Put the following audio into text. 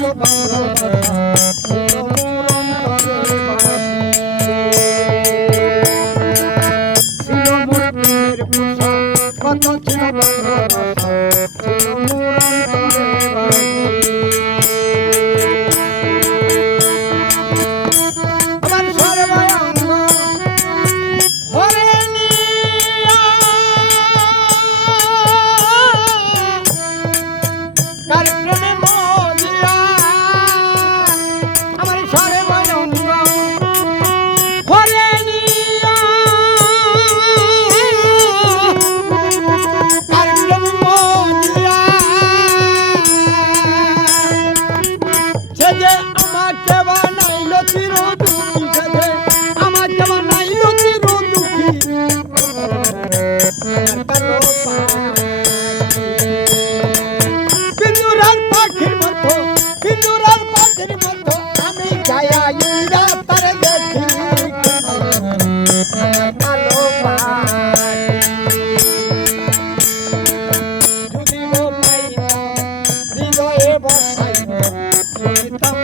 ছিল ভালোবাসা ছিল মোর অন্তরে ছিল মোর প্রেমের পোষা কত ছিল ভালোবাসা ছিল মোর অন্তরে আমার সর্বাঙ্গ হরে নিয়া কার প্রেমে মজিয়া আমার সর্বাঙ্গ হরে নিয়া কার প্রেমে মজিয়া সে যে আমাকে বানাইল চির দুঃখী সে যে আমাকে বানাইল চির দুঃখী পিঞ্জরার পাখির মতো পিঞ্জরার পাখির মতো আমি গায়া ইরা তার দেখি কালো যদি ও পাইতাম হৃদয়ে বসাইতাম